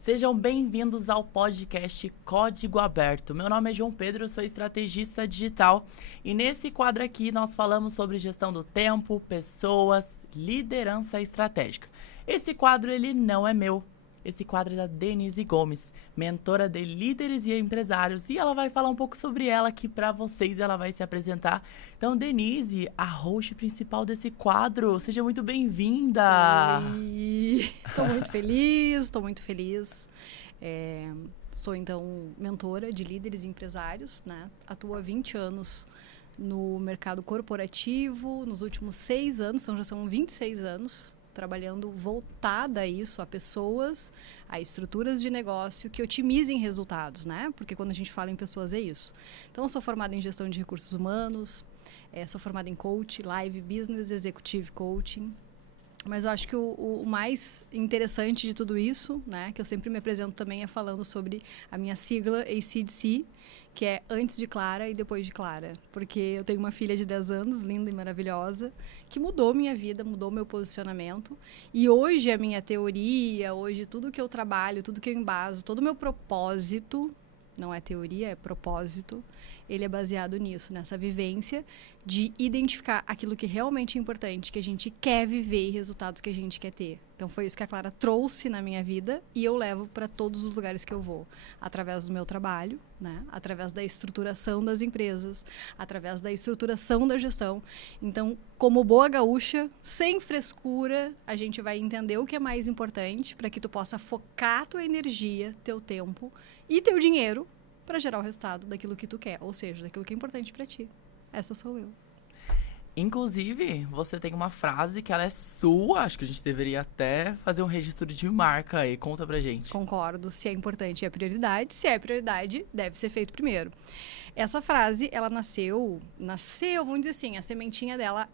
Sejam bem-vindos ao podcast Código Aberto. Meu nome é João Pedro, eu sou estrategista digital e nesse quadro aqui nós falamos sobre gestão do tempo, pessoas, liderança estratégica. Esse quadro ele não é meu. Esse quadro é da Denise Gomes, mentora de líderes e empresários, e ela vai falar um pouco sobre ela aqui para vocês, ela vai se apresentar. Então, Denise, a host principal desse quadro, seja muito bem-vinda! Oi! Estou muito feliz. Sou, então, mentora de líderes e empresários, né? Atuo há 20 anos no mercado corporativo, nos últimos 6 anos, então já são 26 anos, trabalhando voltada a isso, a pessoas, a estruturas de negócio que otimizem resultados, né? Porque quando a gente fala em pessoas é isso. Então, eu sou formada em gestão de recursos humanos, sou formada em coach, live business, executive coaching. Mas eu acho que o mais interessante de tudo isso, né, que eu sempre me apresento também, é falando sobre a minha sigla ACDC, que é antes de Clara e depois de Clara. Porque eu tenho uma filha de 10 anos, linda e maravilhosa, que mudou minha vida, mudou meu posicionamento. E hoje a minha teoria, hoje tudo que eu trabalho, tudo que eu embaso, todo o meu propósito, não é teoria, é propósito, ele é baseado nisso, nessa vivência de identificar aquilo que realmente é importante, que a gente quer viver e resultados que a gente quer ter. Então, foi isso que a Clara trouxe na minha vida e eu levo para todos os lugares que eu vou. Através do meu trabalho, né? Através da estruturação das empresas, através da estruturação da gestão. Então, como boa gaúcha, sem frescura, a gente vai entender o que é mais importante para que tu possa focar tua energia, teu tempo e teu dinheiro para gerar o resultado daquilo que tu quer, ou seja, daquilo que é importante para ti. Essa sou eu. Inclusive, você tem uma frase que ela é sua, acho que a gente deveria até fazer um registro de marca aí, conta pra gente. Concordo, se é importante é prioridade, se é prioridade, deve ser feito primeiro. Essa frase, ela nasceu, vamos dizer assim, a sementinha dela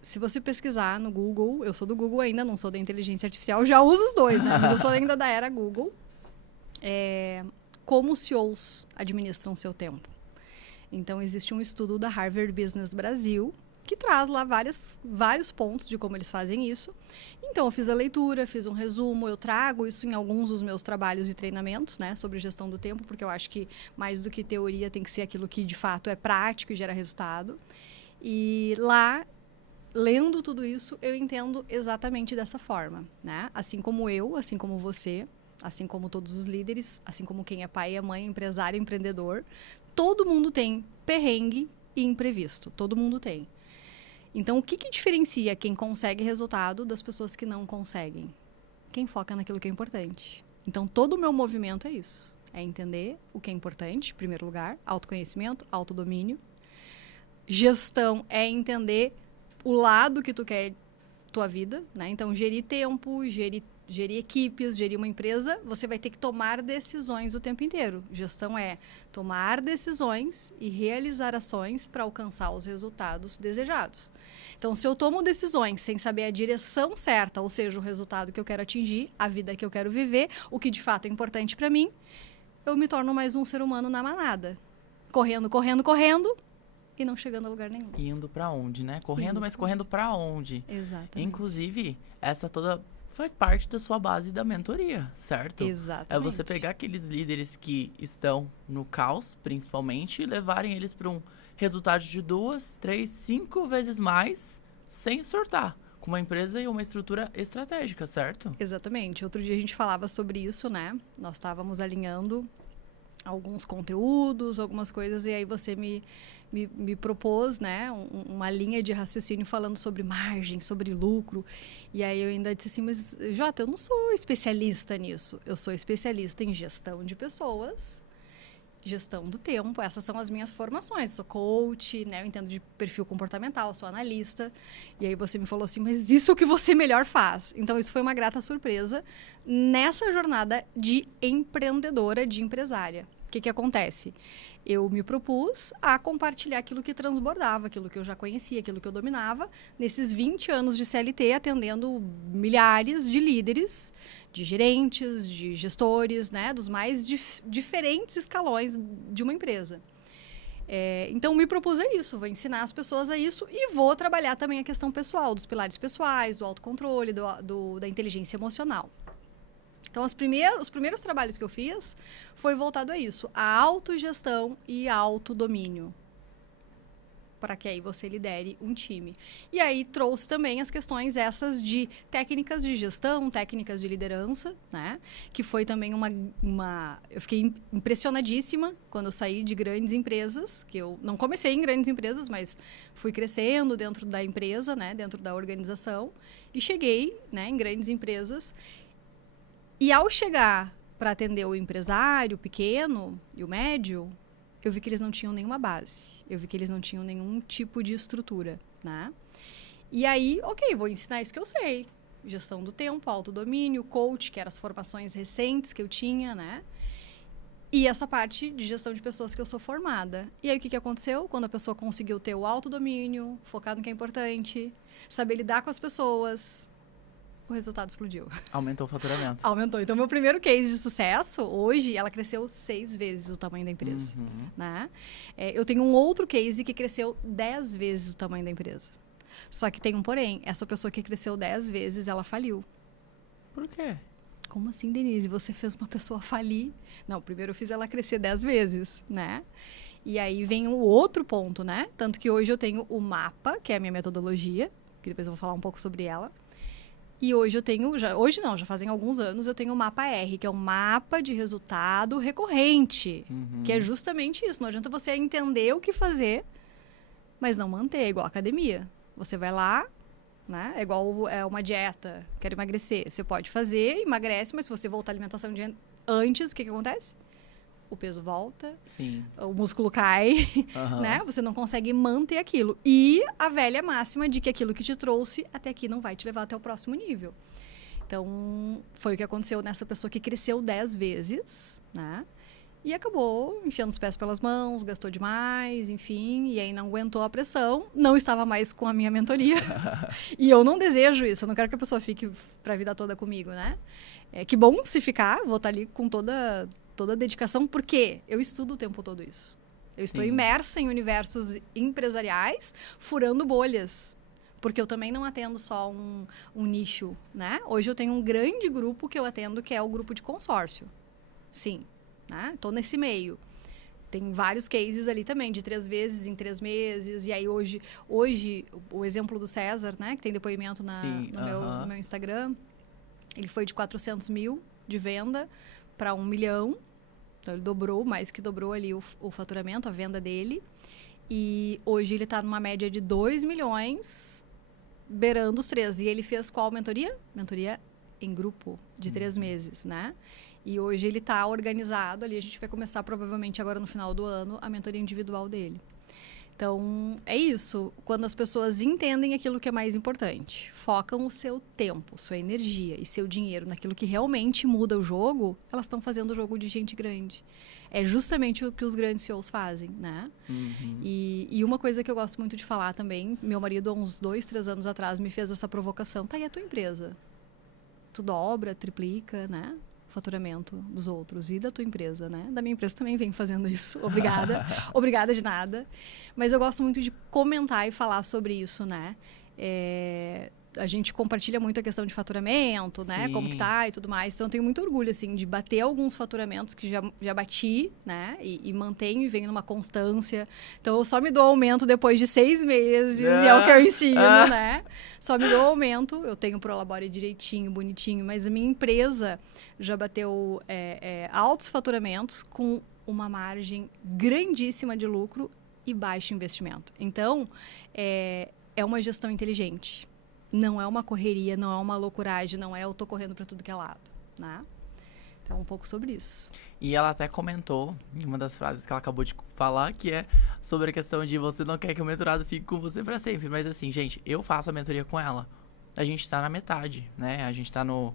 se você pesquisar no Google, eu sou do Google ainda, não sou da inteligência artificial, já uso os dois, né? Mas eu sou ainda da era Google. Como os CEOs administram seu tempo. Então, existe um estudo da Harvard Business Brasil que traz lá vários pontos de como eles fazem isso. Então, eu fiz a leitura, fiz um resumo, eu trago isso em alguns dos meus trabalhos e treinamentos, né, sobre gestão do tempo, porque eu acho que mais do que teoria tem que ser aquilo que de fato é prático e gera resultado. E lá, lendo tudo isso, eu entendo exatamente dessa forma, né? Assim como eu, assim como você, assim como todos os líderes, assim como quem é pai, é mãe, empresário, empreendedor, todo mundo tem perrengue e imprevisto. Todo mundo tem. Então, o que diferencia quem consegue resultado das pessoas que não conseguem? Quem foca naquilo que é importante. Então, todo o meu movimento é isso. É entender o que é importante, em primeiro lugar, autoconhecimento, autodomínio. Gestão é entender o lado que tu quer tua vida, né? Então, gerir tempo, gerir equipes, gerir uma empresa, você vai ter que tomar decisões o tempo inteiro. Gestão é tomar decisões e realizar ações para alcançar os resultados desejados. Então, se eu tomo decisões sem saber a direção certa, ou seja, o resultado que eu quero atingir, a vida que eu quero viver, o que de fato é importante para mim, eu me torno mais um ser humano na manada. Correndo e não chegando a lugar nenhum. Indo pra onde, né? Correndo, mas correndo pra onde? Exatamente. Inclusive, essa toda faz parte da sua base da mentoria, certo? Exatamente. É você pegar aqueles líderes que estão no caos, principalmente, e levarem eles para um resultado de 2, 3, 5 vezes mais, sem surtar, com uma empresa e uma estrutura estratégica, certo? Exatamente. Outro dia a gente falava sobre isso, né? Nós estávamos alinhando alguns conteúdos, algumas coisas, e aí você me propôs, né, uma linha de raciocínio falando sobre margem, sobre lucro, e aí eu ainda disse assim, mas Jota, eu não sou especialista nisso, eu sou especialista em gestão de pessoas, gestão do tempo, essas são as minhas formações, sou coach, né, eu entendo de perfil comportamental, sou analista, e aí você me falou assim, mas isso é o que você melhor faz. Então, isso foi uma grata surpresa nessa jornada de empreendedora, de empresária. O que acontece? Eu me propus a compartilhar aquilo que transbordava, aquilo que eu já conhecia, aquilo que eu dominava, nesses 20 anos de CLT, atendendo milhares de líderes, de gerentes, de gestores, né, dos mais diferentes escalões de uma empresa. Então, me propus a isso, vou ensinar as pessoas a isso e vou trabalhar também a questão pessoal, dos pilares pessoais, do autocontrole, da inteligência emocional. Então, os primeiros trabalhos que eu fiz foi voltado a isso, a autogestão e autodomínio, para que aí você lidere um time. E aí trouxe também as questões essas de técnicas de gestão, técnicas de liderança, né? Que foi também eu fiquei impressionadíssima quando eu saí de grandes empresas, que eu não comecei em grandes empresas, mas fui crescendo dentro da empresa, né? Dentro da organização, e cheguei, né, em grandes empresas. E ao chegar para atender o empresário pequeno e o médio, eu vi que eles não tinham nenhuma base. Eu vi que eles não tinham nenhum tipo de estrutura, né? E aí, ok, vou ensinar isso que eu sei. Gestão do tempo, autodomínio, coach, que eram as formações recentes que eu tinha, né? E essa parte de gestão de pessoas que eu sou formada. E aí, o que aconteceu? Quando a pessoa conseguiu ter o autodomínio, focar no que é importante, saber lidar com as pessoas, o resultado explodiu. Aumentou o faturamento. Aumentou. Então, meu primeiro case de sucesso, hoje, ela cresceu 6 vezes o tamanho da empresa. Né? Eu tenho um outro case que cresceu 10 vezes o tamanho da empresa. Só que tem um porém. Essa pessoa que cresceu 10 vezes, ela faliu. Por quê? Como assim, Denise? Você fez uma pessoa falir? Não, primeiro eu fiz ela crescer 10 vezes, né? E aí vem o outro ponto, né? Tanto que hoje eu tenho o MAPA, que é a minha metodologia, que depois eu vou falar um pouco sobre ela. E hoje eu tenho, já fazem alguns anos, eu tenho o Mapa R, que é um mapa de resultado recorrente. Que é justamente isso. Não adianta você entender o que fazer, mas não manter. É igual a academia. Você vai lá, né? É igual uma dieta, quero emagrecer. Você pode fazer, emagrece, mas se você voltar à alimentação de antes, o que acontece? O peso volta, Sim. O músculo cai, né? Você não consegue manter aquilo. E a velha máxima de que aquilo que te trouxe até aqui não vai te levar até o próximo nível. Então, foi o que aconteceu nessa pessoa que cresceu 10 vezes, né? E acabou enfiando os pés pelas mãos, gastou demais, enfim, e aí não aguentou a pressão, não estava mais com a minha mentoria. E eu não desejo isso, eu não quero que a pessoa fique para a vida toda comigo, né? Que bom se ficar, vou estar ali com toda a dedicação, porque eu estudo o tempo todo isso. Eu estou imersa em universos empresariais, furando bolhas. Porque eu também não atendo só um nicho, né? Hoje eu tenho um grande grupo que eu atendo, que é o grupo de consórcio. Sim, né? Estou nesse meio. Tem vários cases ali também, de 3 vezes em 3 meses. E aí hoje o exemplo do César, né? Que tem depoimento no meu Instagram. Ele foi de 400 mil de venda para 1 milhão. Então, ele mais que dobrou ali o faturamento, a venda dele. E hoje ele está numa média de 2 milhões, beirando os 3. E ele fez qual mentoria? Mentoria em grupo, de 3 meses, né? E hoje ele está organizado ali. A gente vai começar, provavelmente, agora no final do ano, a mentoria individual dele. Então, é isso. Quando as pessoas entendem aquilo que é mais importante, focam o seu tempo, sua energia e seu dinheiro naquilo que realmente muda o jogo, elas estão fazendo o jogo de gente grande. É justamente o que os grandes CEOs fazem, né? E uma coisa que eu gosto muito de falar também, meu marido, há uns 2, 3 anos atrás, me fez essa provocação. Tá, e a tua empresa? Tu dobra, triplica, né? Faturamento dos outros e da tua empresa, né? Da minha empresa também vem fazendo isso. Obrigada. Obrigada de nada. Mas eu gosto muito de comentar e falar sobre isso, né? A gente compartilha muito a questão de faturamento, né? Como que tá e tudo mais. Então, eu tenho muito orgulho, assim, de bater alguns faturamentos que já bati, né? E mantenho e venho numa constância. Então, eu só me dou aumento depois de 6 meses. E é o que eu ensino, né? Só me dou aumento. Eu tenho o Prolabore direitinho, bonitinho. Mas a minha empresa já bateu altos faturamentos com uma margem grandíssima de lucro e baixo investimento. Então, é uma gestão inteligente. Não é uma correria, não é uma loucuragem, não é eu tô correndo para tudo que é lado, né? Então, um pouco sobre isso. E ela até comentou, em uma das frases que ela acabou de falar, que é sobre a questão de você não quer que o mentorado fique com você para sempre. Mas assim, gente, eu faço a mentoria com ela. A gente tá na metade, né? A gente tá no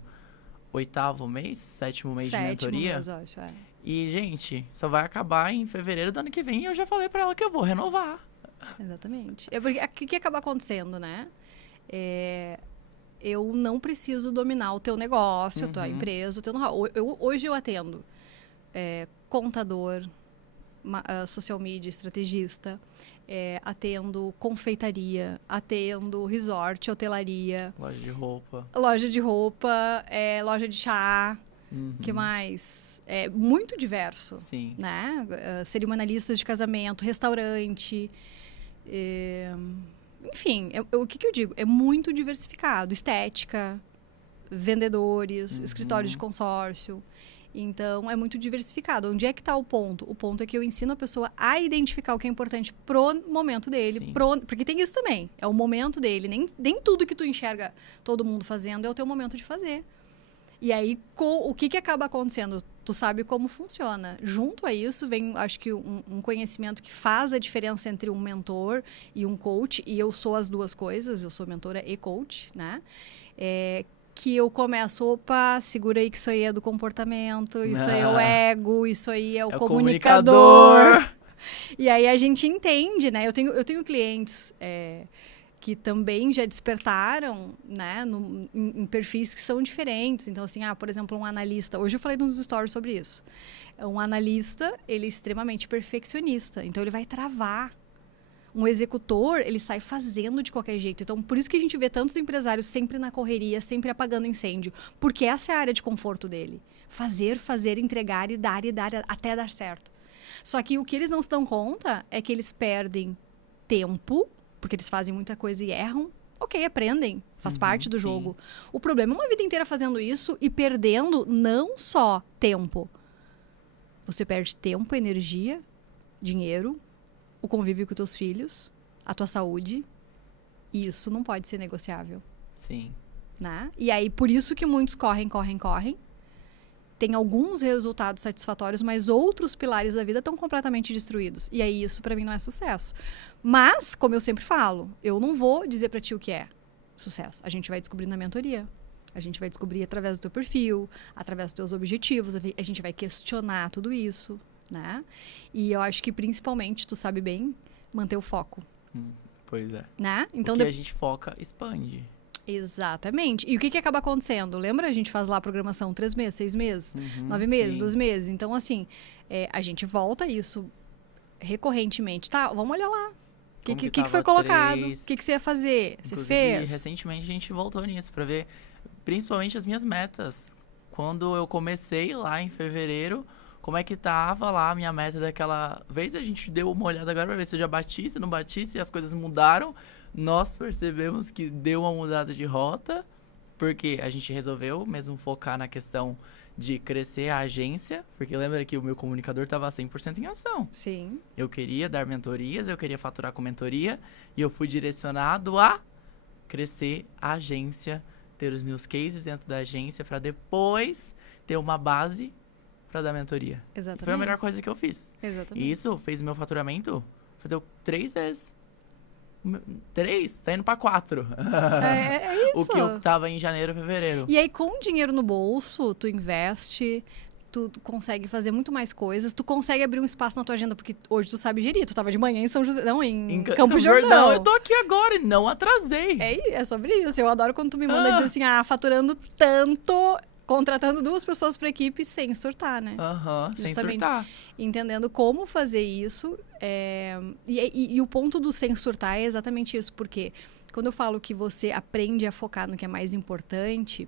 8º mês, 7º mês de mentoria. Mês, eu acho, E, gente, só vai acabar em fevereiro do ano que vem e eu já falei para ela que eu vou renovar. Exatamente. Porque o que acaba acontecendo, né? Eu não preciso dominar o teu negócio, a tua empresa, o teu know-how. Hoje eu atendo contador, social media, estrategista, atendo confeitaria, atendo resort, hotelaria. Loja de roupa. Loja de roupa, loja de chá, Que mais? É muito diverso. Sim. Né? Cerimonialistas de casamento, restaurante. Enfim, o que eu digo? É muito diversificado. Estética, vendedores, escritórios de consórcio. Então, é muito diversificado. Onde é que está o ponto? O ponto é que eu ensino a pessoa a identificar o que é importante pro momento dele. Porque tem isso também. É o momento dele. Nem tudo que tu enxerga todo mundo fazendo é o teu momento de fazer. E aí, o que acaba acontecendo? Tu sabe como funciona. Junto a isso, vem, acho que, um conhecimento que faz a diferença entre um mentor e um coach. E eu sou as duas coisas. Eu sou mentora e coach, né? Que eu começo, opa, segura aí que isso aí é do comportamento, isso aí é o ego, isso aí é o comunicador. E aí a gente entende, né? Eu tenho clientes que também já despertaram, né, em perfis que são diferentes. Então, assim, por exemplo, um analista. Hoje eu falei nos stories sobre isso. Um analista, ele é extremamente perfeccionista. Então, ele vai travar. Um executor, ele sai fazendo de qualquer jeito. Então, por isso que a gente vê tantos empresários sempre na correria, sempre apagando incêndio. Porque essa é a área de conforto dele. Fazer, entregar e dar até dar certo. Só que o que eles não se dão conta é que eles perdem tempo, porque eles fazem muita coisa e erram. Ok, aprendem. Faz parte do jogo. O problema é uma vida inteira fazendo isso e perdendo não só tempo. Você perde tempo, energia, dinheiro, o convívio com os teus filhos, a tua saúde, e isso não pode ser negociável. Sim. Né? E aí, por isso que muitos correm. Tem alguns resultados satisfatórios, mas outros pilares da vida estão completamente destruídos. E aí, isso para mim não é sucesso. Mas, como eu sempre falo, eu não vou dizer para ti o que é sucesso. A gente vai descobrir na mentoria. A gente vai descobrir através do teu perfil, através dos teus objetivos. A gente vai questionar tudo isso. Né? E eu acho que principalmente, tu sabe bem, manter o foco. Pois é. Né? Então, o que a gente foca, expande. Exatamente. E o que acaba acontecendo? Lembra? A gente faz lá a programação 3 meses, 6 meses, 9 meses, 12 meses. Então, assim, a gente volta isso recorrentemente. Tá, vamos olhar lá. O que foi colocado? O que você ia fazer? Você fez? Recentemente a gente voltou nisso pra ver, principalmente as minhas metas. Quando eu comecei lá em fevereiro, como é que tava lá a minha meta daquela vez? A gente deu uma olhada agora pra ver se eu já bati, se não bati, se as coisas mudaram. Nós percebemos que deu uma mudada de rota, porque a gente resolveu mesmo focar na questão de crescer a agência, porque lembra que o meu comunicador estava 100% em ação. Sim. Eu queria dar mentorias, eu queria faturar com mentoria, e eu fui direcionado a crescer a agência, ter os meus cases dentro da agência, para depois ter uma base para dar mentoria. Exatamente. Foi a melhor coisa que eu fiz. Exatamente. E isso fez o meu faturamento fazer 3 vezes. 3? Tá indo pra 4. É isso. O que eu tava em janeiro, fevereiro. E aí, com o dinheiro no bolso, tu investe, tu consegue fazer muito mais coisas, tu consegue abrir um espaço na tua agenda, porque hoje tu sabe gerir. Tu tava de manhã em São José, não, em Campos do Jordão. Eu tô aqui agora e não atrasei. É sobre isso. Eu adoro quando tu me manda dizer assim, faturando tanto, contratando 2 pessoas pra equipe sem surtar, né? Sem surtar. Entendendo como fazer isso. E o ponto do sem surtar é exatamente isso. Porque quando eu falo que você aprende a focar no que é mais importante,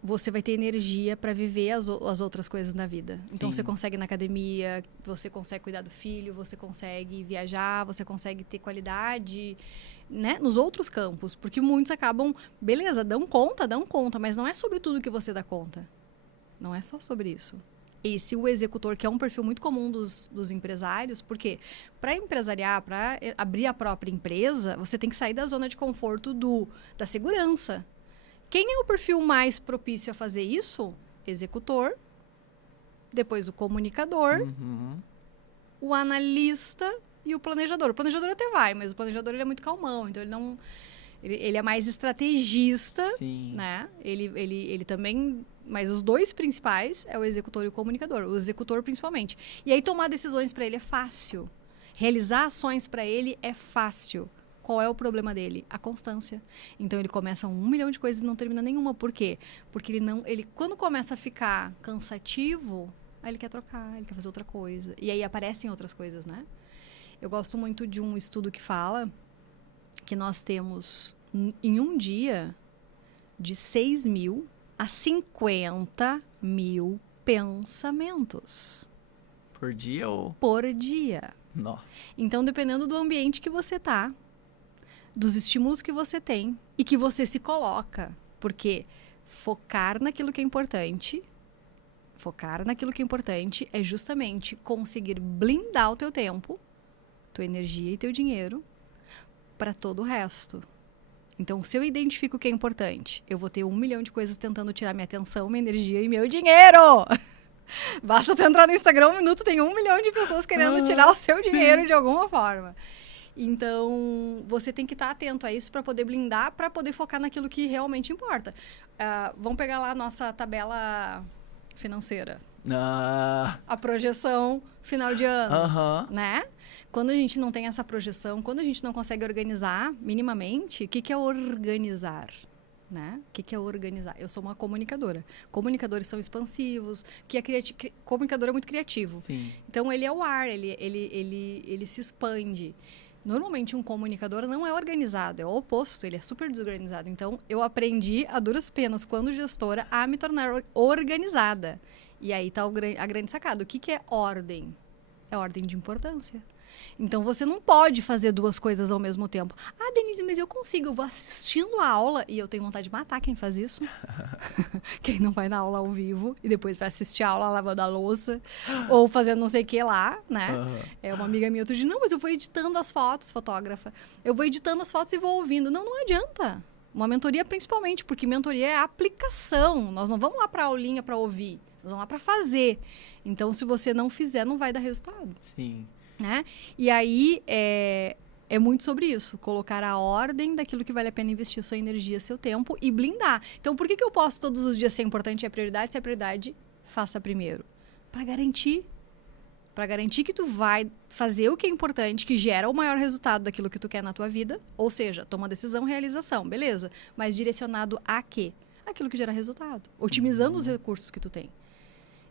você vai ter energia para viver as outras coisas na vida. Então, você consegue ir na academia, você consegue cuidar do filho, você consegue viajar, você consegue ter qualidade, né, nos outros campos. Porque muitos acabam, beleza, dão conta, mas não é sobre tudo que você dá conta. Não é só sobre isso. Esse o executor, que é um perfil muito comum dos empresários, porque para empresariar, para abrir a própria empresa, você tem que sair da zona de conforto da segurança. Quem é o perfil mais propício a fazer isso? Executor, depois o comunicador, o analista e o planejador. O planejador até vai, mas o planejador ele é muito calmão, então ele é mais estrategista, né? Ele também, mas os 2 principais é o executor e o comunicador, o executor principalmente. E aí tomar decisões para ele é fácil. Realizar ações para ele é fácil. Qual é o problema dele? A constância. Então, ele começa 1 milhão de coisas e não termina nenhuma. Por quê? Porque ele quando começa a ficar cansativo, aí ele quer trocar, ele quer fazer outra coisa. E aí aparecem outras coisas, né? Eu gosto muito de um estudo que fala que nós temos, em um dia, de 6 mil a 50 mil pensamentos. Por dia ou... Por dia. Não. Então, dependendo do ambiente que você tá, dos estímulos que você tem e que você se coloca. Porque focar naquilo que é importante é justamente conseguir blindar o teu tempo, tua energia e teu dinheiro para todo o resto. Então, se eu identifico o que é importante, eu vou ter 1 milhão de coisas tentando tirar minha atenção, minha energia e meu dinheiro. Basta tu entrar no Instagram 1 minuto, tem 1 milhão de pessoas querendo tirar o seu dinheiro de alguma forma. Então, você tem que estar atento a isso para poder blindar, para poder focar naquilo que realmente importa. Vamos pegar lá a nossa tabela financeira. A projeção final de ano, né? Quando a gente não tem essa projeção, quando a gente não consegue organizar minimamente, o que é organizar? Né? O que é organizar? Eu sou uma comunicadora. Comunicadores são expansivos, comunicador é muito criativo. Sim. Então, ele é o ar, ele se expande. Normalmente, um comunicador não é organizado, é o oposto, ele é super desorganizado. Então, eu aprendi a duras penas, quando gestora, a me tornar organizada. E aí está a grande sacada. O que é ordem? É ordem de importância. Então, você não pode fazer 2 coisas ao mesmo tempo. Ah, Denise, mas eu consigo. Eu vou assistindo a aula e eu tenho vontade de matar quem faz isso. Quem não vai na aula ao vivo e depois vai assistir a aula lavando a louça ou fazendo não sei o que lá, né? Uma amiga minha outro dia, não, mas eu vou editando as fotos, fotógrafa. Eu vou editando as fotos e vou ouvindo. Não adianta. Uma mentoria principalmente, porque mentoria é a aplicação. Nós não vamos lá para a aulinha para ouvir. Nós vamos lá para fazer. Então, se você não fizer, não vai dar resultado. Sim. Né? E aí, é muito sobre isso. Colocar a ordem daquilo que vale a pena investir sua energia, seu tempo e blindar. Então, por que eu posso todos os dias ser importante e a prioridade? Se é a prioridade, faça primeiro. Para garantir que tu vai fazer o que é importante, que gera o maior resultado daquilo que tu quer na tua vida. Ou seja, toma decisão, realização, beleza. Mas direcionado a quê? Aquilo que gera resultado. Otimizando os recursos que tu tem.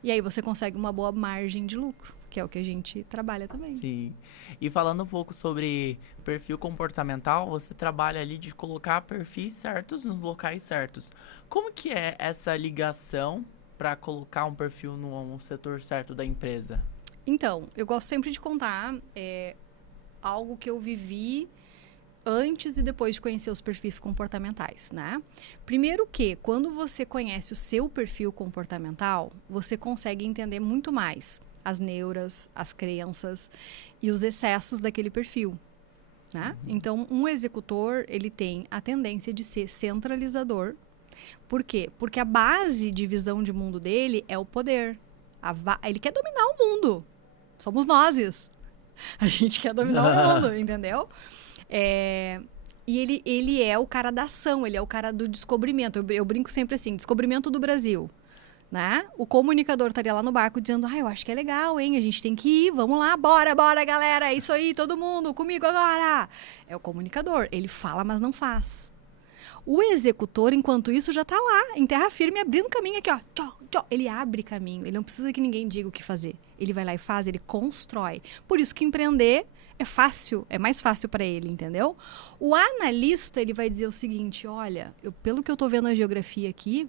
E aí você consegue uma boa margem de lucro, que é o que a gente trabalha também. Sim. E falando um pouco sobre perfil comportamental, você trabalha ali de colocar perfis certos nos locais certos. Como que é essa ligação para colocar um perfil no setor certo da empresa? Então, eu gosto sempre de contar algo que eu vivi antes e depois de conhecer os perfis comportamentais, né? Primeiro que, quando você conhece o seu perfil comportamental, você consegue entender muito mais as neuras, as crenças e os excessos daquele perfil, né? Então, um executor, ele tem a tendência de ser centralizador. Por quê? Porque a base de visão de mundo dele é o poder. Ele quer dominar o mundo. Somos nós. A gente quer dominar o mundo, entendeu? E ele é o cara da ação, ele é o cara do descobrimento. Eu brinco sempre assim, descobrimento do Brasil, né? O comunicador estaria lá no barco dizendo, eu acho que é legal, hein? A gente tem que ir, vamos lá, bora, galera, é isso aí, todo mundo, comigo agora. É o comunicador, ele fala, mas não faz. O executor, enquanto isso, já está lá, em terra firme, abrindo caminho aqui, ó. Ele abre caminho, ele não precisa que ninguém diga o que fazer. Ele vai lá e faz, ele constrói. Por isso que empreender é fácil, é mais fácil para ele, entendeu? O analista, ele vai dizer o seguinte, olha, pelo que eu estou vendo a geografia aqui,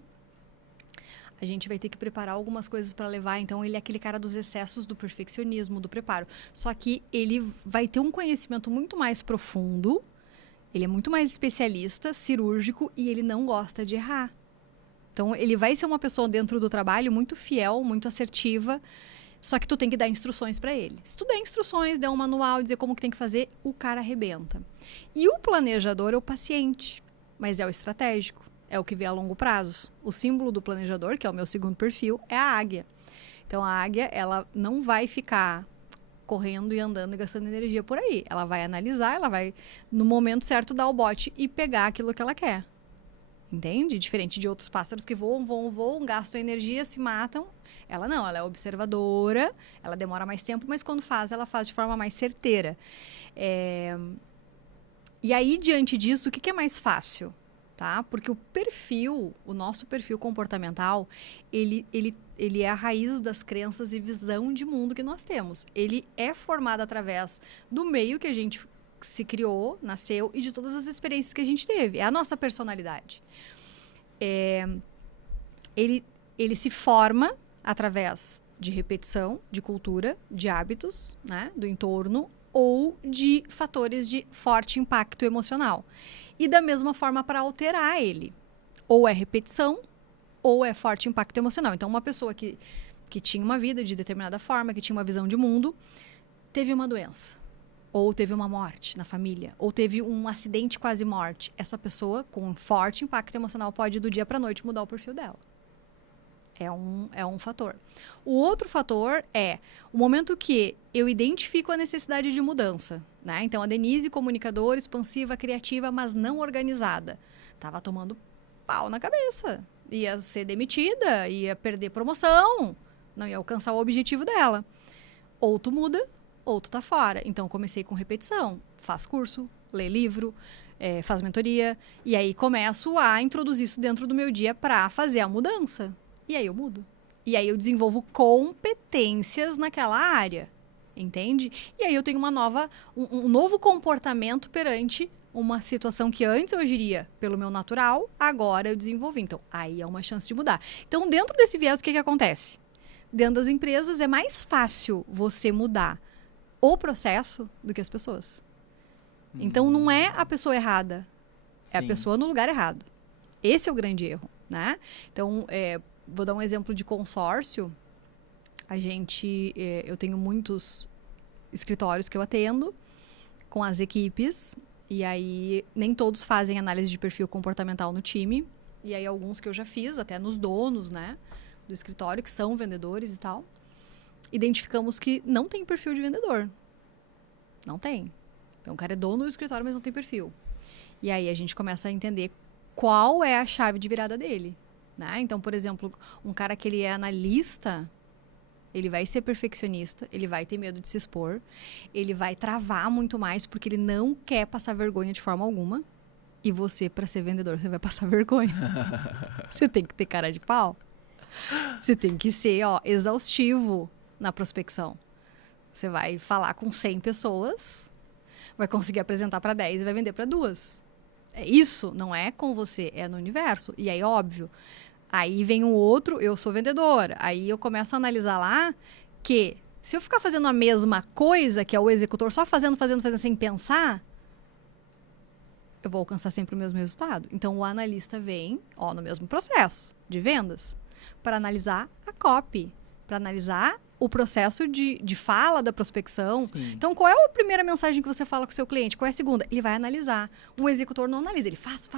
a gente vai ter que preparar algumas coisas para levar. Então, ele é aquele cara dos excessos, do perfeccionismo, do preparo. Só que ele vai ter um conhecimento muito mais profundo, ele é muito mais especialista, cirúrgico, e ele não gosta de errar. Então, ele vai ser uma pessoa dentro do trabalho muito fiel, muito assertiva, só que tu tem que dar instruções para ele. Se tu der instruções, der um manual, dizer como que tem que fazer, o cara arrebenta. E o planejador é o paciente, mas é o estratégico, é o que vê a longo prazo. O símbolo do planejador, que é o meu segundo perfil, é a águia. Então, a águia, ela não vai ficar correndo e andando e gastando energia por aí. Ela vai analisar, ela vai, no momento certo, dar o bote e pegar aquilo que ela quer. Entende? Diferente de outros pássaros que voam, gastam energia, se matam. Ela não, ela é observadora, ela demora mais tempo, mas quando faz, ela faz de forma mais certeira. E aí, diante disso, o que é mais fácil? Tá? Porque o nosso perfil comportamental, ele é a raiz das crenças e visão de mundo que nós temos. Ele é formado através do meio que a gente se criou, nasceu, e de todas as experiências que a gente teve. É a nossa personalidade. ele se forma através de repetição, de cultura, de hábitos, né, do entorno ou de fatores de forte impacto emocional. E da mesma forma para alterar ele, ou é repetição ou é forte impacto emocional. Então, uma pessoa que tinha uma vida de determinada forma, que tinha uma visão de mundo, teve uma doença, ou teve uma morte na família, ou teve um acidente quase morte. Essa pessoa com forte impacto emocional pode do dia para a noite mudar o perfil dela. É um fator. O outro fator é o momento que eu identifico a necessidade de mudança, né? Então, a Denise, comunicadora, expansiva, criativa, mas não organizada. Estava tomando pau na cabeça. Ia ser demitida, ia perder promoção, não ia alcançar o objetivo dela. Ou tu muda, ou tu tá fora. Então, comecei com repetição. Faz curso, lê livro, faz mentoria. E aí, começo a introduzir isso dentro do meu dia para fazer a mudança. E aí eu mudo. E aí eu desenvolvo competências naquela área, entende? E aí eu tenho um novo comportamento perante uma situação que antes eu agiria pelo meu natural, agora eu desenvolvi. Então, aí é uma chance de mudar. Então, dentro desse viés, o que acontece? Dentro das empresas é mais fácil você mudar o processo do que as pessoas. Então, não é a pessoa errada, é a pessoa no lugar errado. Esse é o grande erro, né? Então, vou dar um exemplo de consórcio. Eu tenho muitos escritórios que eu atendo com as equipes. E aí, nem todos fazem análise de perfil comportamental no time. E aí, alguns que eu já fiz, até nos donos, né, do escritório, que são vendedores e tal. Identificamos que não tem perfil de vendedor. Não tem. Então, o cara é dono do escritório, mas não tem perfil. E aí, a gente começa a entender qual é a chave de virada dele. Né? Então, por exemplo, um cara que ele é analista, ele vai ser perfeccionista, ele vai ter medo de se expor, ele vai travar muito mais porque ele não quer passar vergonha de forma alguma. E você, para ser vendedor, você vai passar vergonha. Você tem que ter cara de pau. Você tem que ser, exaustivo na prospecção. Você vai falar com 100 pessoas, vai conseguir apresentar para 10 e vai vender para 2. É isso, não é com você, é no universo. E aí, óbvio, aí vem um outro, eu sou vendedora. Aí eu começo a analisar lá que se eu ficar fazendo a mesma coisa, que é o executor, só fazendo sem pensar, eu vou alcançar sempre o mesmo resultado. Então, o analista vem, no mesmo processo de vendas, para analisar a copy, para analisar o processo de fala da prospecção. Sim. Então, qual é a primeira mensagem que você fala com o seu cliente? Qual é a segunda? Ele vai analisar. Um executor não analisa, ele faz.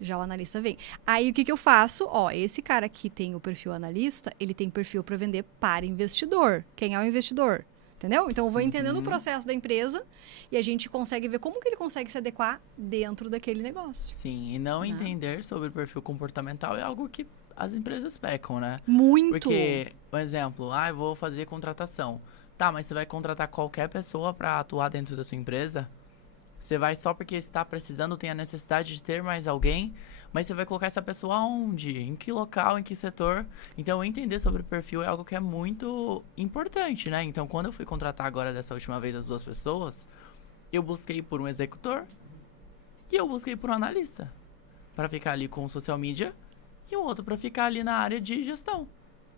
Já o analista vem. Aí, o que eu faço? Esse cara aqui tem o perfil analista, ele tem perfil para vender para investidor. Quem é o investidor? Entendeu? Então, eu vou entendendo o processo da empresa e a gente consegue ver como que ele consegue se adequar dentro daquele negócio. Sim, e não entender sobre o perfil comportamental é algo que as empresas pecam, né? Muito! Porque, por exemplo, eu vou fazer contratação. Tá, mas você vai contratar qualquer pessoa para atuar dentro da sua empresa? Você vai só porque está precisando, tem a necessidade de ter mais alguém, mas você vai colocar essa pessoa aonde? Em que local, em que setor? Então, entender sobre o perfil é algo que é muito importante, né? Então, quando eu fui contratar agora, dessa última vez, as 2 pessoas, eu busquei por um executor e eu busquei por um analista, para ficar ali com o social media, e o outro para ficar ali na área de gestão,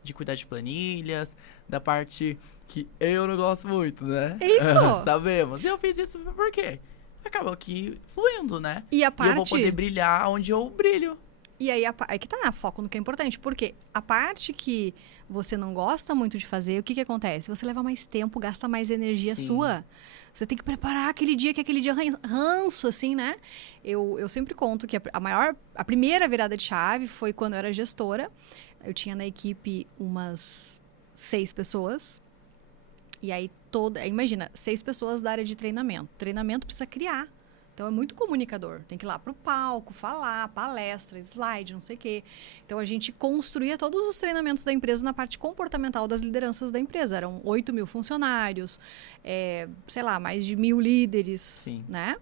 de cuidar de planilhas, da parte que eu não gosto muito, né? Isso! Sabemos. E eu fiz isso por quê? Acabou aqui fluindo, né? E a parte... eu vou poder brilhar onde eu brilho. E aí, aí que tá, foco no que é importante. Porque a parte que você não gosta muito de fazer, o que acontece? Você leva mais tempo, gasta mais energia sua. Você tem que preparar aquele dia, que é aquele dia ranço, assim, né? Eu sempre conto que a primeira virada de chave foi quando eu era gestora. Eu tinha na equipe umas 6 pessoas. E aí, imagina, 6 pessoas da área de treinamento. Treinamento precisa criar. Então, é muito comunicador. Tem que ir lá para o palco, falar, palestra, slide, não sei o quê. Então, a gente construía todos os treinamentos da empresa na parte comportamental das lideranças da empresa. Eram 8.000 funcionários, mais de 1.000 líderes, Sim. né?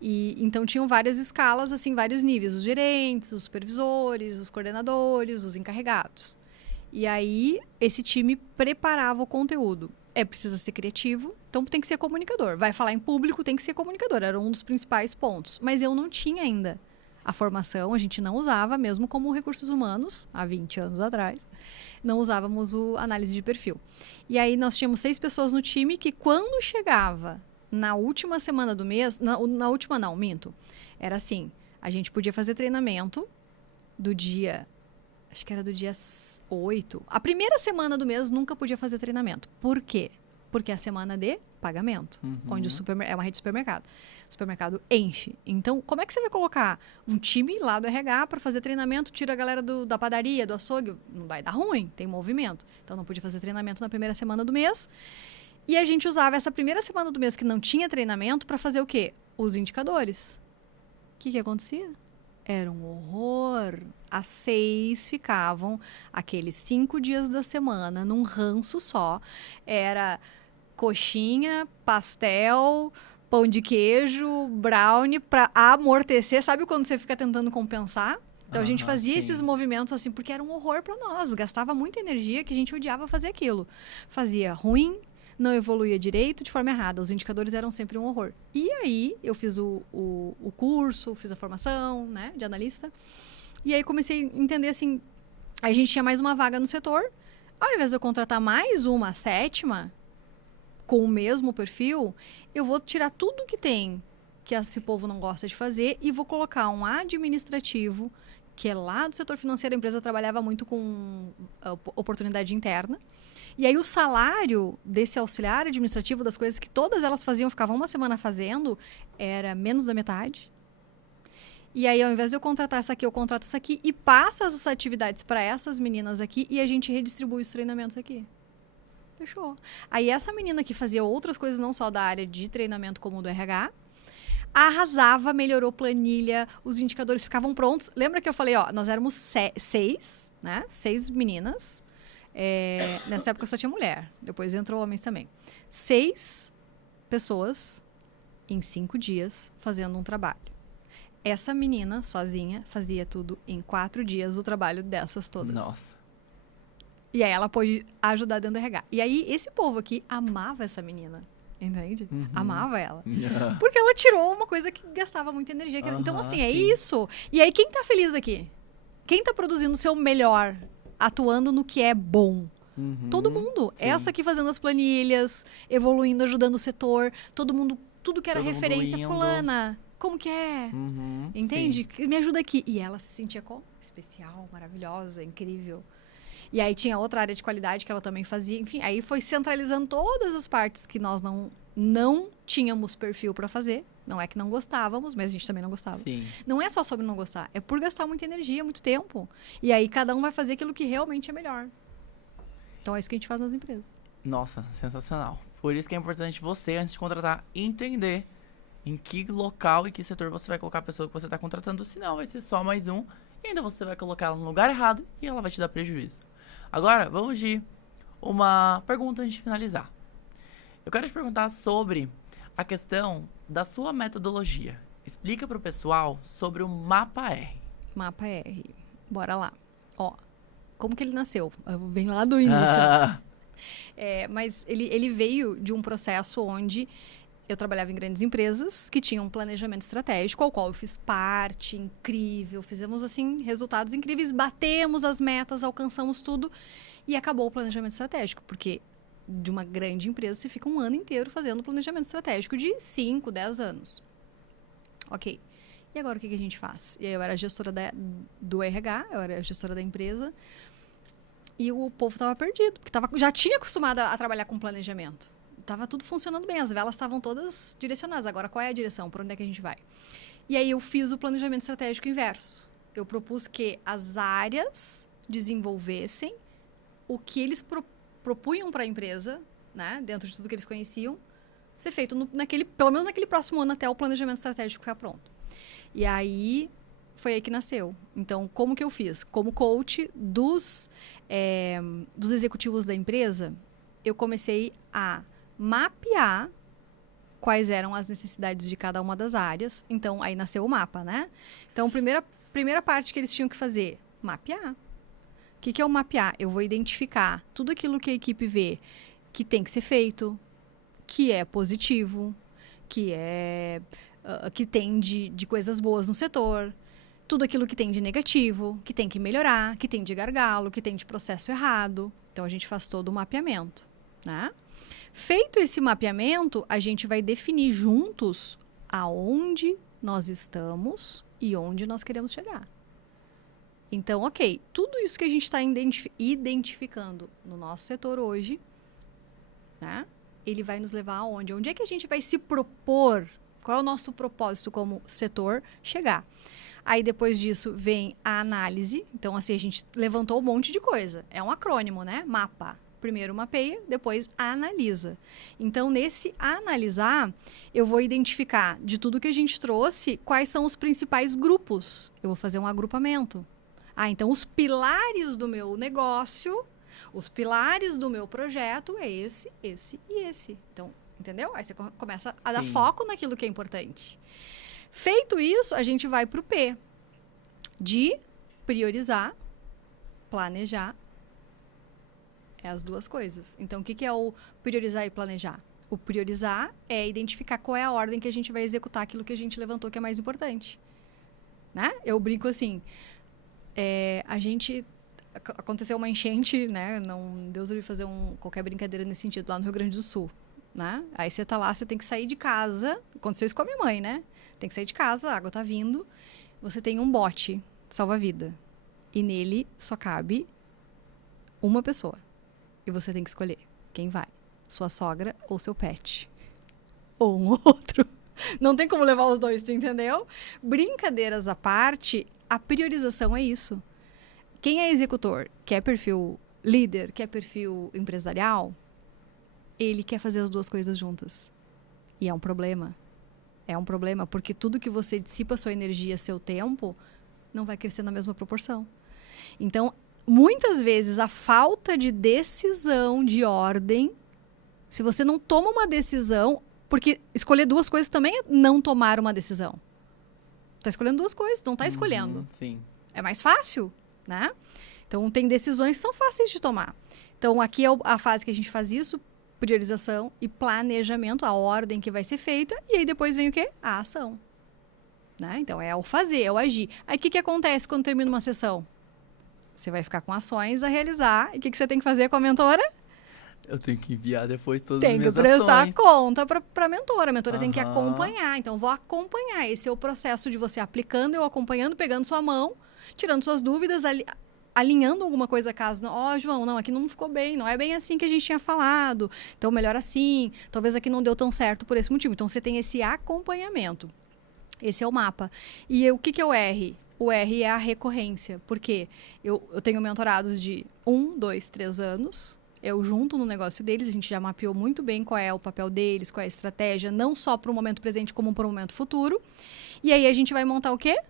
E, então, tinham várias escalas, assim, vários níveis. Os gerentes, os supervisores, os coordenadores, os encarregados. E aí, esse time preparava o conteúdo. Precisa ser criativo, então tem que ser comunicador. Vai falar em público, tem que ser comunicador. Era um dos principais pontos. Mas eu não tinha ainda A formação a gente não usava, mesmo como recursos humanos, há 20 anos atrás, não usávamos o análise de perfil. E aí nós tínhamos 6 pessoas no time que quando chegava na última semana do mês, na última não, minto, era assim, a gente podia fazer treinamento do dia, acho que era do dia 8. A primeira semana do mês nunca podia fazer treinamento. Por quê? Porque é a semana de pagamento, onde é uma rede de supermercado. O supermercado enche. Então, como é que você vai colocar um time lá do RH para fazer treinamento, tira a galera da padaria, do açougue? Não vai dar ruim, tem movimento. Então, não podia fazer treinamento na primeira semana do mês. E a gente usava essa primeira semana do mês que não tinha treinamento para fazer o quê? Os indicadores. O que acontecia? Era um horror. As 6 ficavam aqueles 5 dias da semana num ranço só. Era coxinha, pastel, pão de queijo, brownie para amortecer. Sabe quando você fica tentando compensar? Então a gente fazia esses movimentos assim porque era um horror para nós. Gastava muita energia que a gente odiava fazer aquilo. Fazia ruim, não evoluía direito, de forma errada. Os indicadores eram sempre um horror. E aí eu fiz o curso, fiz a formação, né, de analista. E aí comecei a entender assim, a gente tinha mais uma vaga no setor. Ao invés de eu contratar mais uma 7ª, com o mesmo perfil, eu vou tirar tudo que tem, que esse povo não gosta de fazer, e vou colocar um administrativo, que é lá do setor financeiro. A empresa trabalhava muito com oportunidade interna. E aí o salário desse auxiliar administrativo, das coisas que todas elas faziam, ficavam uma semana fazendo, era menos da metade. E aí, ao invés de eu contratar essa aqui, eu contrato essa aqui e passo essas atividades para essas meninas aqui e a gente redistribui os treinamentos aqui. Fechou. Aí essa menina que fazia outras coisas, não só da área de treinamento como do RH, arrasava, melhorou planilha, os indicadores ficavam prontos. Lembra que eu falei, ó, nós éramos 6, né? 6 meninas. Nessa época só tinha mulher, depois entrou homens também. 6 pessoas em 5 dias fazendo um trabalho. Essa menina, sozinha, fazia tudo em 4 dias, o trabalho dessas todas. Nossa. E aí ela pôde ajudar dentro do RH. E aí esse povo aqui amava essa menina. Entende? Amava ela. Porque ela tirou uma coisa que gastava muita energia. Então, assim, é isso. E aí, quem tá feliz aqui? Quem tá produzindo o seu melhor? Atuando no que é bom? Todo mundo. Sim. Essa aqui fazendo as planilhas, evoluindo, ajudando o setor. Todo mundo, tudo que era referência. Fulana, como que é? Entende? Sim. Me ajuda aqui. E ela se sentia como? Especial, maravilhosa, incrível. E aí tinha outra área de qualidade que ela também fazia. Enfim, aí foi centralizando todas as partes que nós não tínhamos perfil para fazer. Não é que não gostávamos, mas a gente também não gostava. Sim. Não é só sobre não gostar, é por gastar muita energia, muito tempo. E aí cada um vai fazer aquilo que realmente é melhor. Então é isso que a gente faz nas empresas. Nossa, sensacional. Por isso que é importante você, antes de contratar, entender em que local e que setor você vai colocar a pessoa que você está contratando. Senão vai ser só mais um e ainda você vai colocar ela no lugar errado e ela vai te dar prejuízo. Agora, vamos de uma pergunta antes de finalizar. Eu quero te perguntar sobre a questão da sua metodologia. Explica para o pessoal sobre o Mapa R. Mapa R. Bora lá. Ó, como que ele nasceu? Vem lá do início. Mas ele veio de um processo onde eu trabalhava em grandes empresas que tinham um planejamento estratégico, ao qual eu fiz parte, incrível. Fizemos, assim, resultados incríveis, batemos as metas, alcançamos tudo e acabou o planejamento estratégico. Porque de uma grande empresa, você fica um ano inteiro fazendo planejamento estratégico de 5, 10 anos. Ok. E agora o que a gente faz? E aí eu era gestora do RH, eu era gestora da empresa e o povo estava perdido, porque já tinha acostumado a trabalhar com planejamento. Tava tudo funcionando bem, as velas estavam todas direcionadas. Agora, qual é a direção? Para onde é que a gente vai? E aí, eu fiz o planejamento estratégico inverso. Eu propus que as áreas desenvolvessem o que eles propunham para a empresa, né, dentro de tudo que eles conheciam, ser feito pelo menos naquele próximo ano até o planejamento estratégico ficar pronto. E aí, foi aí que nasceu. Então, como que eu fiz? Como coach dos executivos da empresa, eu comecei a mapear quais eram as necessidades de cada uma das áreas. Então, aí nasceu o mapa, né? Então, primeira parte que eles tinham que fazer, mapear. O que é o mapear? Eu vou identificar tudo aquilo que a equipe vê que tem que ser feito, que é positivo, que tem de coisas boas no setor, tudo aquilo que tem de negativo, que tem que melhorar, que tem de gargalo, que tem de processo errado. Então, a gente faz todo o mapeamento, né? Feito esse mapeamento, a gente vai definir juntos aonde nós estamos e onde nós queremos chegar. Então, ok, tudo isso que a gente está identificando no nosso setor hoje, né, ele vai nos levar aonde? Onde é que a gente vai se propor? Qual é o nosso propósito como setor? Chegar. Aí, depois disso, vem a análise. Então, assim, a gente levantou um monte de coisa. É um acrônimo, né? MAPA. Primeiro mapeia, depois analisa. Então, nesse analisar, eu vou identificar de tudo que a gente trouxe, quais são os principais grupos. Eu vou fazer um agrupamento. Então, os pilares do meu negócio, os pilares do meu projeto é esse, esse e esse. Então, entendeu? Aí você começa a dar foco naquilo que é importante. Feito isso, a gente vai para o P, de priorizar, planejar. É as duas coisas. Então, o que é o priorizar e planejar? O priorizar é identificar qual é a ordem que a gente vai executar aquilo que a gente levantou que é mais importante. Né? Eu brinco assim, aconteceu uma enchente, né? Deus livre fazer qualquer brincadeira nesse sentido, lá no Rio Grande do Sul. Né? Aí você tá lá, você tem que sair de casa. Aconteceu isso com a minha mãe, né? Tem que sair de casa, a água tá vindo. Você tem um bote salva-vida. E nele só cabe uma pessoa. E você tem que escolher quem vai. Sua sogra ou seu pet. Ou um ou outro. Não tem como levar os dois, tu entendeu? Brincadeiras à parte, a priorização é isso. Quem é executor, quer perfil líder, quer perfil empresarial, ele quer fazer as duas coisas juntas. E é um problema. É um problema porque tudo que você dissipa sua energia, seu tempo, não vai crescer na mesma proporção. Então, muitas vezes, a falta de decisão, de ordem, se você não toma uma decisão, porque escolher duas coisas também é não tomar uma decisão. Está escolhendo duas coisas, não está escolhendo. Sim. É mais fácil, né? Então, tem decisões que são fáceis de tomar. Então, aqui é a fase que a gente faz isso, priorização e planejamento, a ordem que vai ser feita, e aí depois vem o quê? A ação. Né? Então, é o fazer, é o agir. Aí, o que acontece quando termina uma sessão? Você vai ficar com ações a realizar. E o que você tem que fazer com a mentora? Eu tenho que enviar depois todas as minhas ações. Tem que prestar conta para a mentora. A mentora tem que acompanhar. Então, vou acompanhar. Esse é o processo de você aplicando, eu acompanhando, pegando sua mão, tirando suas dúvidas, alinhando alguma coisa caso... João, não, aqui não ficou bem. Não é bem assim que a gente tinha falado. Então, melhor assim. Talvez aqui não deu tão certo por esse motivo. Então, você tem esse acompanhamento. Esse é o mapa. E o que é o R? O R é a recorrência. Por quê? Eu tenho mentorados de 1, 2, 3 anos. Eu junto no negócio deles. A gente já mapeou muito bem qual é o papel deles, qual é a estratégia, não só para o momento presente, como para o momento futuro. E aí a gente vai montar o quê?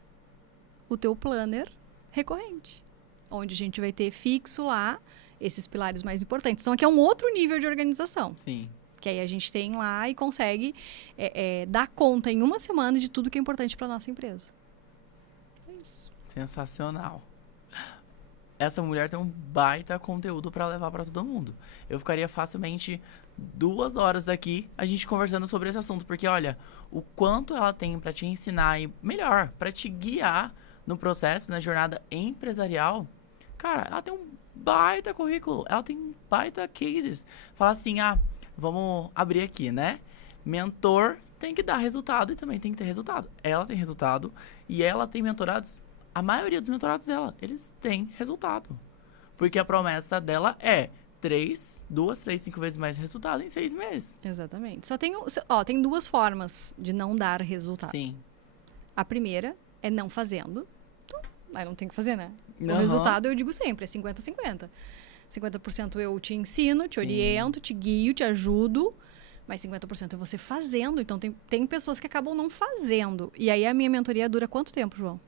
O teu planner recorrente. Onde a gente vai ter fixo lá esses pilares mais importantes. Então, aqui é um outro nível de organização. Sim. Que aí a gente tem lá e consegue dar conta em uma semana de tudo que é importante para nossa empresa. Sensacional. Essa mulher tem um baita conteúdo pra levar pra todo mundo. Eu ficaria facilmente 2 horas aqui, a gente conversando sobre esse assunto. Porque, olha, o quanto ela tem pra te ensinar e, melhor, pra te guiar no processo, na jornada empresarial. Cara, ela tem um baita currículo. Ela tem baita cases. Fala assim, vamos abrir aqui, né? Mentor tem que dar resultado e também tem que ter resultado. Ela tem resultado e ela tem mentorados. A maioria dos mentorados dela, eles têm resultado. Porque a promessa dela é 2, 3, 5 vezes mais resultado em 6 meses. Exatamente. Tem 2 formas de não dar resultado. Sim. A primeira é não fazendo. Então, aí não tem que fazer, né? Uhum. O resultado, eu digo sempre, é 50-50. 50% eu te ensino, te oriento, te guio, te ajudo. Mas 50% é você fazendo. Então, tem pessoas que acabam não fazendo. E aí, a minha mentoria dura quanto tempo, João?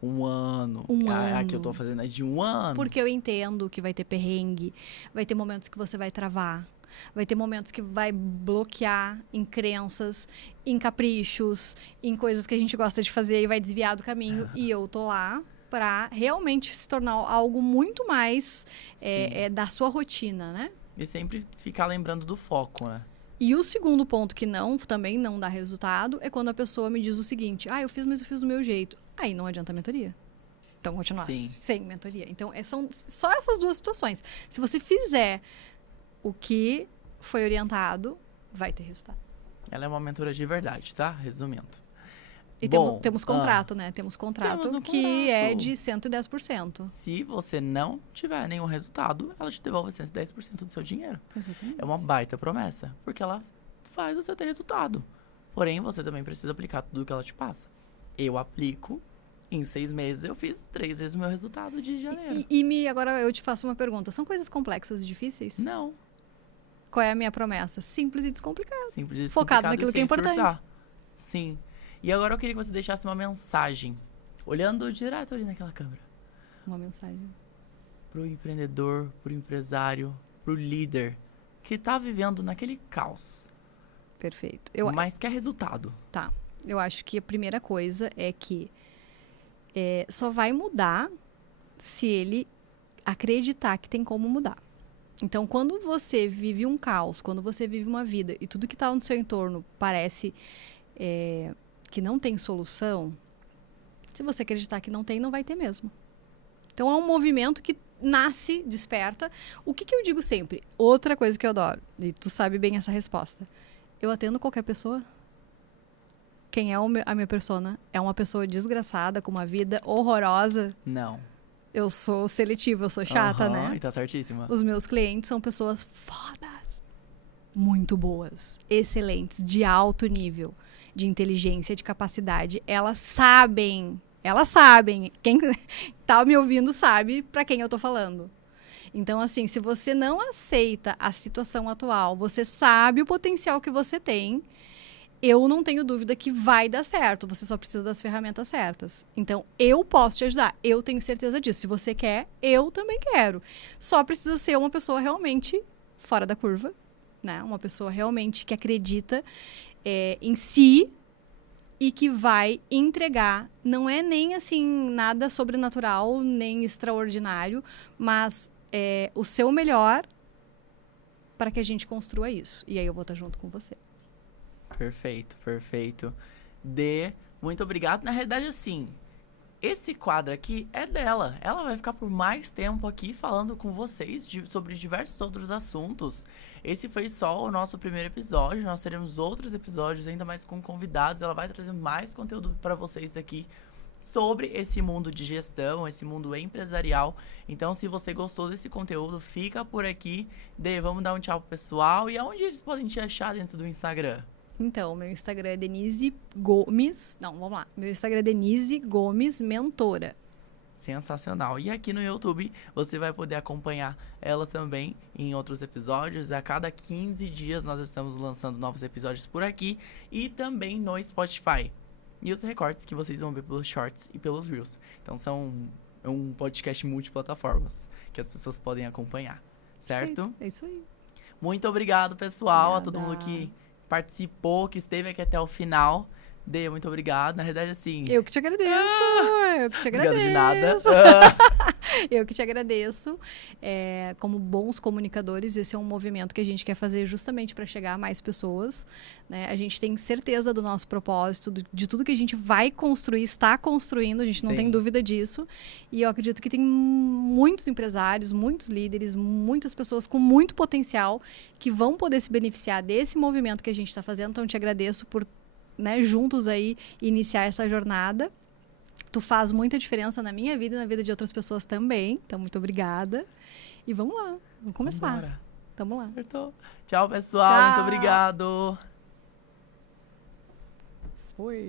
1 ano. A que eu tô fazendo é de 1 ano. Porque eu entendo que vai ter perrengue, vai ter momentos que você vai travar, vai ter momentos que vai bloquear em crenças, em caprichos, em coisas que a gente gosta de fazer e vai desviar do caminho. E eu tô lá para realmente se tornar algo muito mais da sua rotina, né? E sempre ficar lembrando do foco, né? E o segundo ponto que também não dá resultado é quando a pessoa me diz o seguinte: eu fiz, mas eu fiz do meu jeito. aí não adianta a mentoria. Então, continuar Sim. sem mentoria. Então, são só essas duas situações. Se você fizer o que foi orientado, vai ter resultado. Ela é uma mentora de verdade, tá? Resumindo. E Bom, temos contrato, né? Temos contrato temos um que é contrato. de 110%. Se você não tiver nenhum resultado, ela te devolve 110% do seu dinheiro. Exatamente. É uma baita promessa, porque ela faz você ter resultado. Porém, você também precisa aplicar tudo que ela te passa. Eu aplico, em 6 meses eu fiz 3 vezes o meu resultado de janeiro. Agora eu te faço uma pergunta. São coisas complexas e difíceis? Não. Qual é a minha promessa? Simples e descomplicado. Simples e Focado descomplicado naquilo e que é sem importante. surtar. Sim. E agora eu queria que você deixasse uma mensagem, olhando direto ali naquela câmera, Uma mensagem. pro empreendedor, pro empresário, pro líder que tá vivendo naquele caos, Perfeito. mas quer resultado. Tá. Eu acho que a primeira coisa é que só vai mudar se ele acreditar que tem como mudar. Então, quando você vive um caos, quando você vive uma vida e tudo que está no seu entorno parece que não tem solução, se você acreditar que não tem, não vai ter mesmo. Então, é um movimento que nasce, desperta. O que eu digo sempre? Outra coisa que eu adoro, e tu sabe bem essa resposta. Eu atendo qualquer pessoa. Quem é a minha persona? É uma pessoa desgraçada, com uma vida horrorosa. Não. Eu sou seletiva, eu sou chata, Aham, né? E tá certíssima. Os meus clientes são pessoas fodas. Muito boas. Excelentes. De alto nível. De inteligência, de capacidade. Elas sabem. Quem tá me ouvindo sabe pra quem eu tô falando. Então, assim, se você não aceita a situação atual, você sabe o potencial que você tem, eu não tenho dúvida que vai dar certo. Você só precisa das ferramentas certas. Então, eu posso te ajudar. Eu tenho certeza disso. Se você quer, eu também quero. Só precisa ser uma pessoa realmente fora da curva, né? Uma pessoa realmente que acredita em si e que vai entregar. Não é nem, assim, nada sobrenatural, nem extraordinário, mas o seu melhor para que a gente construa isso. E aí eu vou estar junto com você. Perfeito, perfeito. Muito obrigado. Na realidade, assim, esse quadro aqui é dela. Ela vai ficar por mais tempo aqui falando com vocês sobre diversos outros assuntos. Esse foi só o nosso primeiro episódio. Nós teremos outros episódios, ainda mais com convidados. Ela vai trazer mais conteúdo para vocês aqui sobre esse mundo de gestão, esse mundo empresarial. Então, se você gostou desse conteúdo, fica por aqui. Vamos dar um tchau pro pessoal. E aonde eles podem te achar dentro do Instagram? Então, meu Instagram é Denise Gomes. Não, vamos lá. Meu Instagram é Denise Gomes Mentora. Sensacional. E aqui no YouTube você vai poder acompanhar ela também em outros episódios. A cada 15 dias nós estamos lançando novos episódios por aqui e também no Spotify. E os recortes que vocês vão ver pelos shorts e pelos reels. Então são um podcast multiplataformas que as pessoas podem acompanhar, certo? Perfeito. É isso aí. Muito obrigado, pessoal, Obrigada. a todo mundo que participou, que esteve aqui até o final. Muito obrigado. Na verdade, assim... Eu que te agradeço. Eu que te agradeço. Obrigado de nada. Eu que te agradeço. Como bons comunicadores, esse é um movimento que a gente quer fazer justamente para chegar a mais pessoas, né? A gente tem certeza do nosso propósito, de tudo que a gente vai construir, está construindo, a gente não tem dúvida disso. E eu acredito que tem muitos empresários, muitos líderes, muitas pessoas com muito potencial que vão poder se beneficiar desse movimento que a gente está fazendo. Então, eu te agradeço por, né, juntos aí, iniciar essa jornada. Tu faz muita diferença na minha vida e na vida de outras pessoas também. Então, muito obrigada. E vamos lá, vamos começar. Vambora. Tamo lá. Acertou. Tchau, pessoal. Tchau. Muito obrigado. Fui.